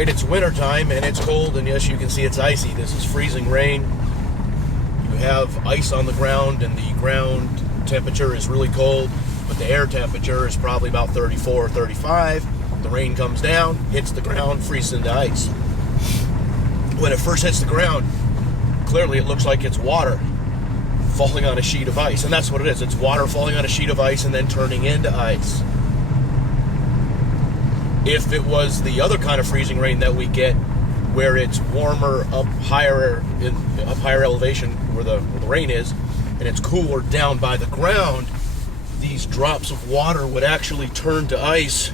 Alright, it's wintertime and it's cold, and yes, you can see it's icy. This is freezing rain. You have ice on the ground, and the ground temperature is really cold, but the air temperature is probably about 34 or 35. The rain comes down, hits the ground, freezes into ice. When it first hits the ground, clearly it looks like it's water falling on a sheet of ice, and that's what it is. It's water falling on a sheet of ice and then turning into ice. If it was the other kind of freezing rain that we get, where it's warmer up higher elevation where the rain is, and it's cooler down by the ground, these drops of water would actually turn to ice.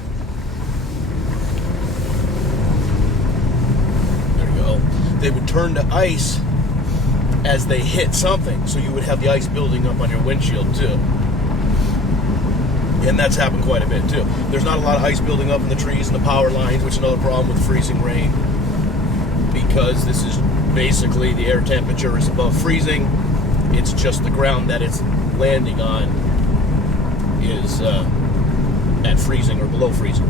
There you go. They would turn to ice as they hit something, so you would have the ice building up on your windshield too. And that's happened quite a bit too. There's not a lot of ice building up in the trees and the power lines, which is another problem with freezing rain, because this is basically the air temperature is above freezing. It's just the ground that it's landing on is at freezing or below freezing.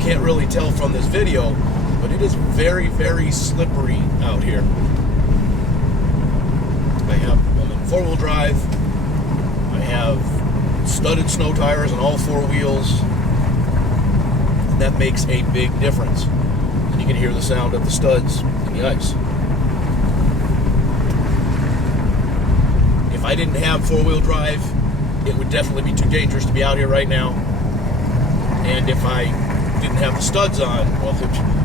Can't really tell from this video, but it is very, very slippery out here. I'm in four-wheel drive. I have studded snow tires on all four wheels, and that makes a big difference. And you can hear the sound of the studs in the ice. If I didn't have four-wheel drive, it would definitely be too dangerous to be out here right now. And if I didn't have the studs on, well,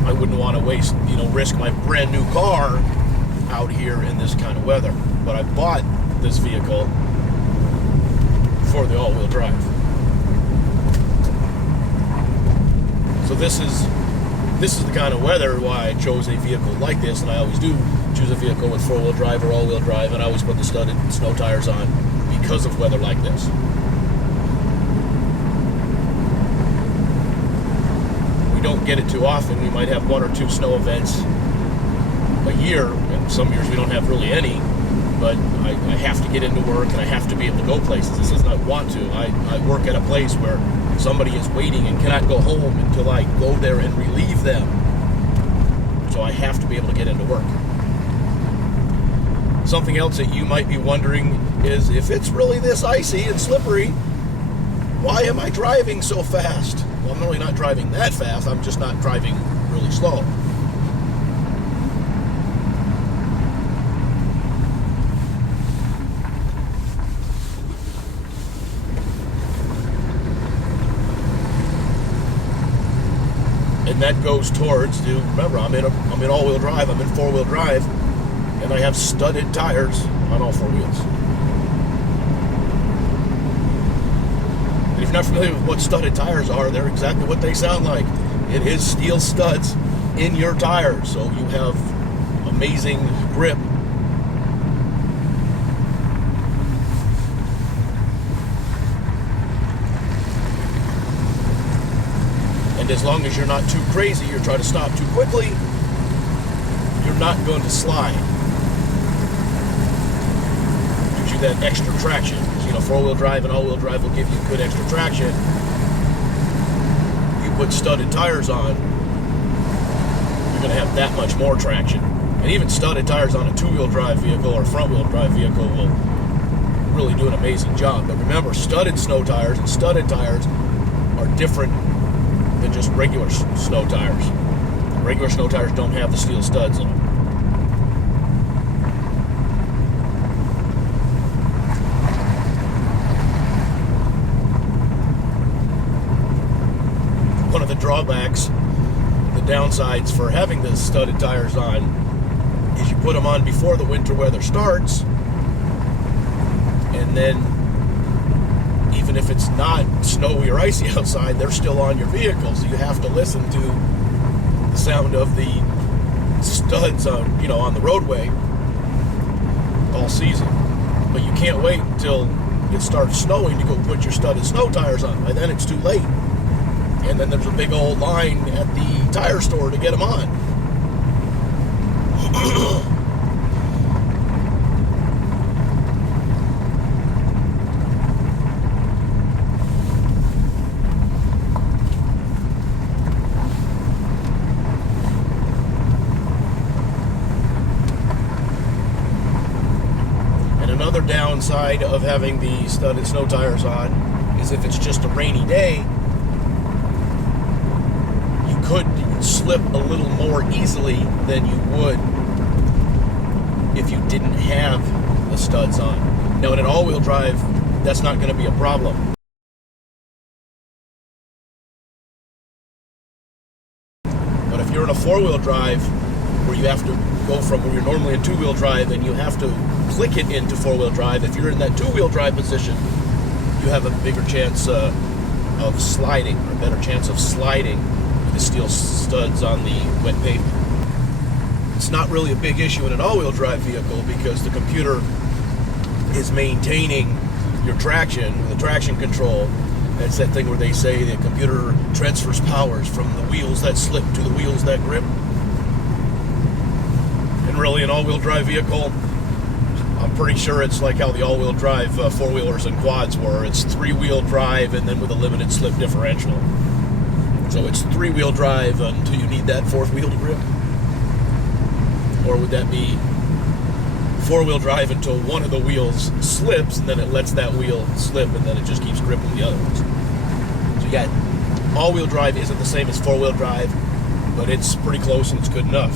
I wouldn't want to risk my brand new car out here in this kind of weather. But I bought this vehicle for the all-wheel drive. So this is the kind of weather why I chose a vehicle like this, and I always do choose a vehicle with four-wheel drive or all-wheel drive, and I always put the studded snow tires on because of weather like this. Don't get it too often. We might have one or two snow events a year, and some years we don't have really any, but I have to get into work and I have to be able to go places. This isn't I want to. I work at a place where somebody is waiting and cannot go home until I go there and relieve them. So I have to be able to get into work. Something else that you might be wondering is, if it's really this icy and slippery, why am I driving so fast? Well, I'm really not driving that fast, I'm just not driving really slow. And that goes towards, remember, I'm in all-wheel drive, I'm in four-wheel drive, and I have studded tires on all four wheels. If you're not familiar with what studded tires are, they're exactly what they sound like. It is steel studs in your tires, so you have amazing grip. And as long as you're not too crazy, you're trying to stop too quickly, you're not going to slide. Gives you that extra traction. Four-wheel drive and all-wheel drive will give you good extra traction. You put studded tires on, you're going to have that much more traction. And even studded tires on a two-wheel drive vehicle or front-wheel drive vehicle will really do an amazing job. But remember, studded snow tires and studded tires are different than just regular snow tires. Regular snow tires don't have the steel studs in them. One of the drawbacks, the downsides for having the studded tires on, is you put them on before the winter weather starts, and then even if it's not snowy or icy outside, they're still on your vehicle, so you have to listen to the sound of the studs on the roadway all season. But you can't wait until it starts snowing to go put your studded snow tires on. By then it's too late. And then there's a big old line at the tire store to get them on. And another downside of having the studded snow tires on is if it's just a rainy day, you could slip a little more easily than you would if you didn't have the studs on. Now in an all-wheel drive, that's not going to be a problem. But if you're in a four-wheel drive where you have to go from where you're normally in two-wheel drive and you have to click it into four-wheel drive, if you're in that two-wheel drive position, you have a bigger chance of sliding, or a better chance of sliding with the steel studs on the wet pavement. It's not really a big issue in an all-wheel drive vehicle because the computer is maintaining your traction with the traction control. That's that thing where they say the computer transfers powers from the wheels that slip to the wheels that grip. And really an all-wheel drive vehicle, I'm pretty sure it's like how the all-wheel drive four-wheelers and quads were. It's three-wheel drive and then with a limited slip differential. So it's three-wheel drive until you need that fourth wheel to grip. Or would that be four-wheel drive until one of the wheels slips and then it lets that wheel slip and then it just keeps gripping the other ones? So yeah, all-wheel drive isn't the same as four-wheel drive, but it's pretty close and it's good enough.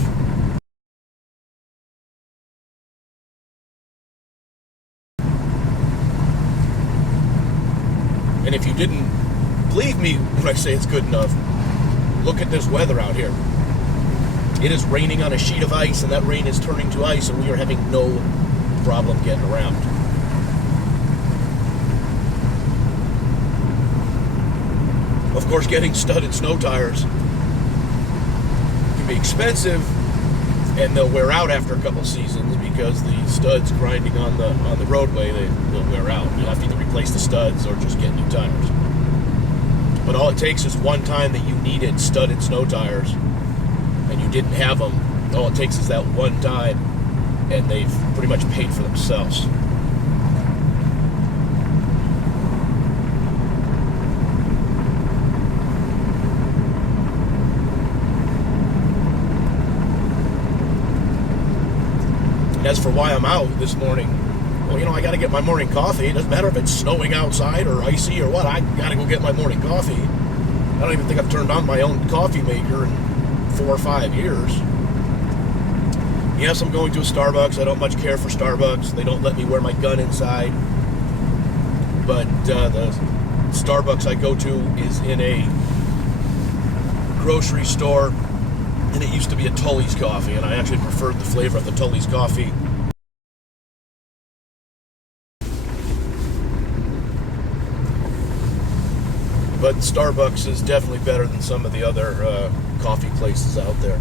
And if you didn't believe me when I say it's good enough, look at this weather out here. It is raining on a sheet of ice, and that rain is turning to ice, and we are having no problem getting around. Of course, getting studded snow tires can be expensive, and they'll wear out after a couple seasons because the studs grinding on the roadway, they'll wear out. You'll have to either replace the studs or just get new tires. But all it takes is one time that you needed studded snow tires and you didn't have them. All it takes is that one time, and they've pretty much paid for themselves. And as for why I'm out this morning, well, you know, I got to get my morning coffee. It doesn't matter if it's snowing outside or icy or what. I got to go get my morning coffee. I don't even think I've turned on my own coffee maker in 4 or 5 years. Yes, I'm going to a Starbucks. I don't much care for Starbucks. They don't let me wear my gun inside. But the Starbucks I go to is in a grocery store, and it used to be a Tully's coffee, and I actually preferred the flavor of the Tully's coffee. But Starbucks is definitely better than some of the other coffee places out there.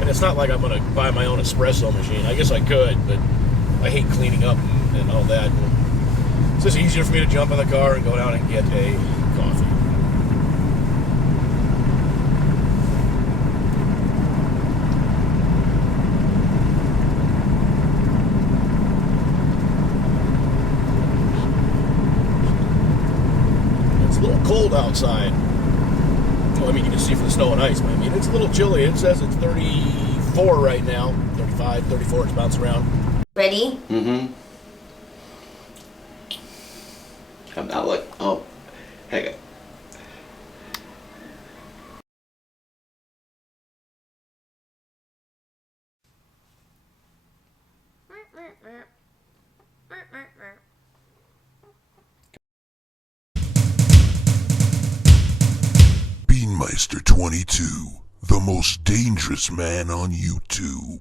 And it's not like I'm going to buy my own espresso machine. I guess I could, but I hate cleaning up and all that. It's just easier for me to jump in the car and go down and get a coffee. Cold outside. Well, I mean, you can see from the snow and ice, but I mean, it's a little chilly. It says it's 34 right now. 35, 34, it's bouncing around. Ready? Mm-hmm. I'm not like, oh, hang on. Beanmeister 22, the most dangerous man on YouTube.